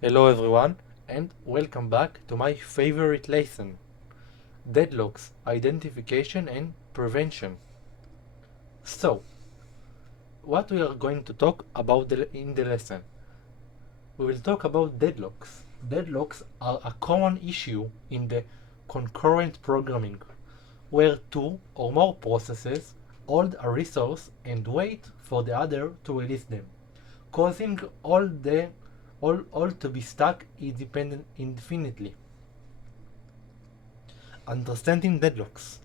Hello everyone, and welcome back to my favorite lesson, Deadlocks, Identification and Prevention. So, what we are going to talk about in the lesson? We will talk about deadlocks. Deadlocks are a common issue in the concurrent programming, where two or more processes hold a resource and wait for the other to release them, causing all to be stuck independent infinitely. Understanding deadlocks.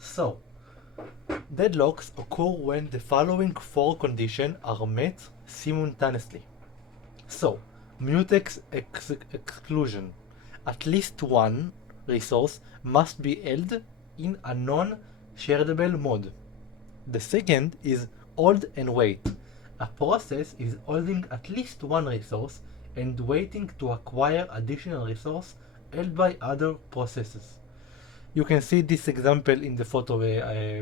So, deadlocks occur when the following four conditions are met simultaneously. So, mutex exclusion. At least one resource must be held in a non-shareable mode. The second is hold and wait. A process is holding at least one resource and waiting to acquire additional resource held by other processes. You can see this example in the photo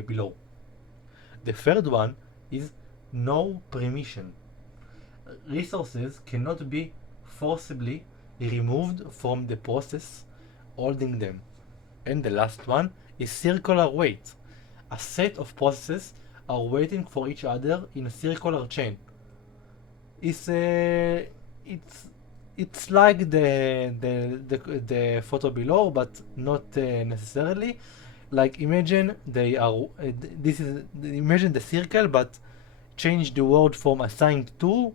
below. The third one is no permission. Resources cannot be forcibly removed from the process holding them. And the last one is circular wait. A set of processes are waiting for each other in a circular chain. It's uh, it's it's like the photo below, but not necessarily. Like imagine they are this is imagine the circle, but change the word from assigned to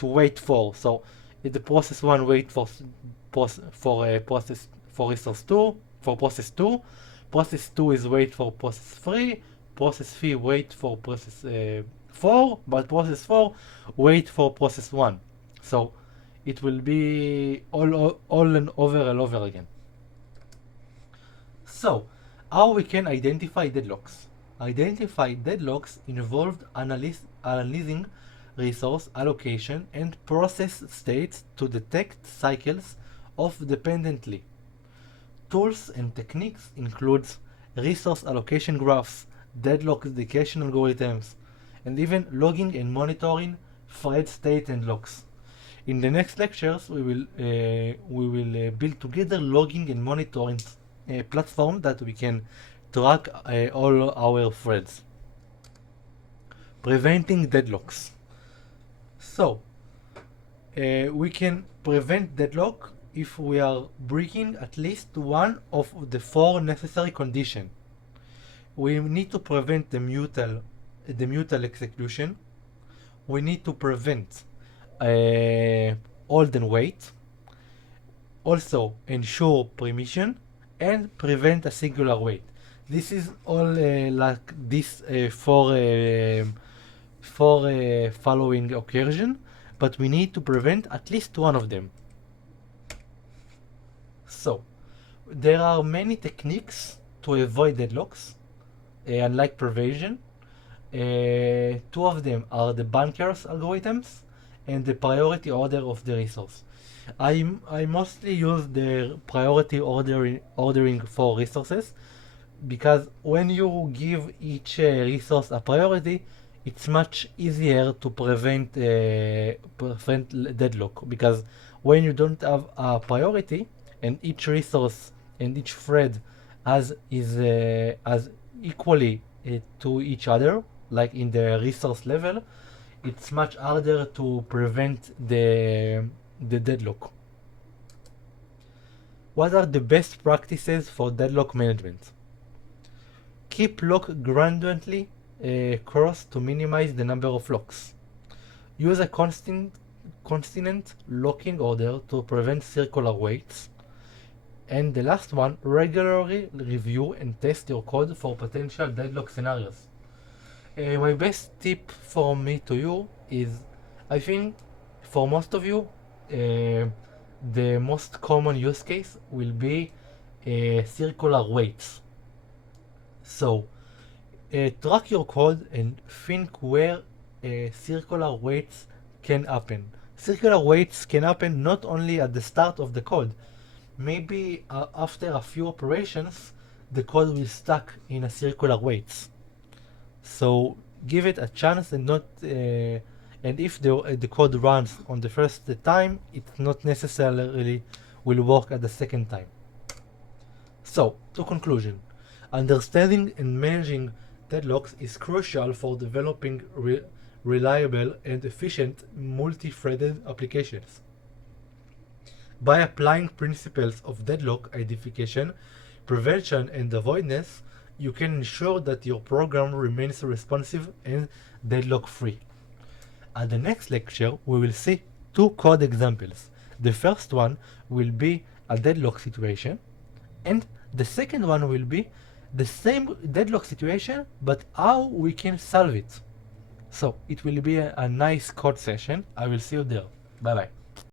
wait for. So if the process one wait for process for resource two for process two is wait for process three, process three wait for process four, but process four wait for process one. So it will be all and over again. So, how we can identify deadlocks? Identify deadlocks involved analyzing resource allocation and process states to detect cycles of dependency. Tools and techniques include resource allocation graphs, deadlock detection algorithms, and even logging and monitoring thread state and locks. In the next lectures, we will build together logging and monitoring platform that we can track all our threads. Preventing deadlocks. So, we can prevent deadlock if we are breaking at least one of the four necessary conditions. We need to prevent the mutual execution. We need to prevent hold and wait. Also ensure permission and prevent a singular wait. This is all like this for following occasion, but we need to prevent at least one of them. So there are many techniques to avoid deadlocks, unlike prevention. Two of them are the bunkers algorithms and the priority order of the resource. I mostly use the priority ordering for resources because when you give each resource a priority, it's much easier to prevent deadlock, because when you don't have a priority and each resource and each thread as equally to each other, like in the resource level, it's much harder to prevent the deadlock. What are the best practices for deadlock management? Keep lock gradually coarse to minimize the number of locks. Use a constant locking order to prevent circular waits. And the last one, regularly review and test your code for potential deadlock scenarios. My best tip from me to you is, I think for most of you, the most common use case will be circular waits. So track your code and think where circular waits can happen. Circular waits can happen not only at the start of the code. Maybe after a few operations, the code will stuck in a circular waits. So give it a chance and and if the code runs on the first time, it not necessarily will work at the second time. So, to conclusion, understanding and managing deadlocks is crucial for developing reliable and efficient multi-threaded applications. By applying principles of deadlock identification, prevention, and avoidance, you can ensure that your program remains responsive and deadlock-free. At the next lecture, we will see two code examples. The first one will be a deadlock situation, and the second one will be the same deadlock situation, but how we can solve it. So it will be a nice code session. I will see you there. Bye bye.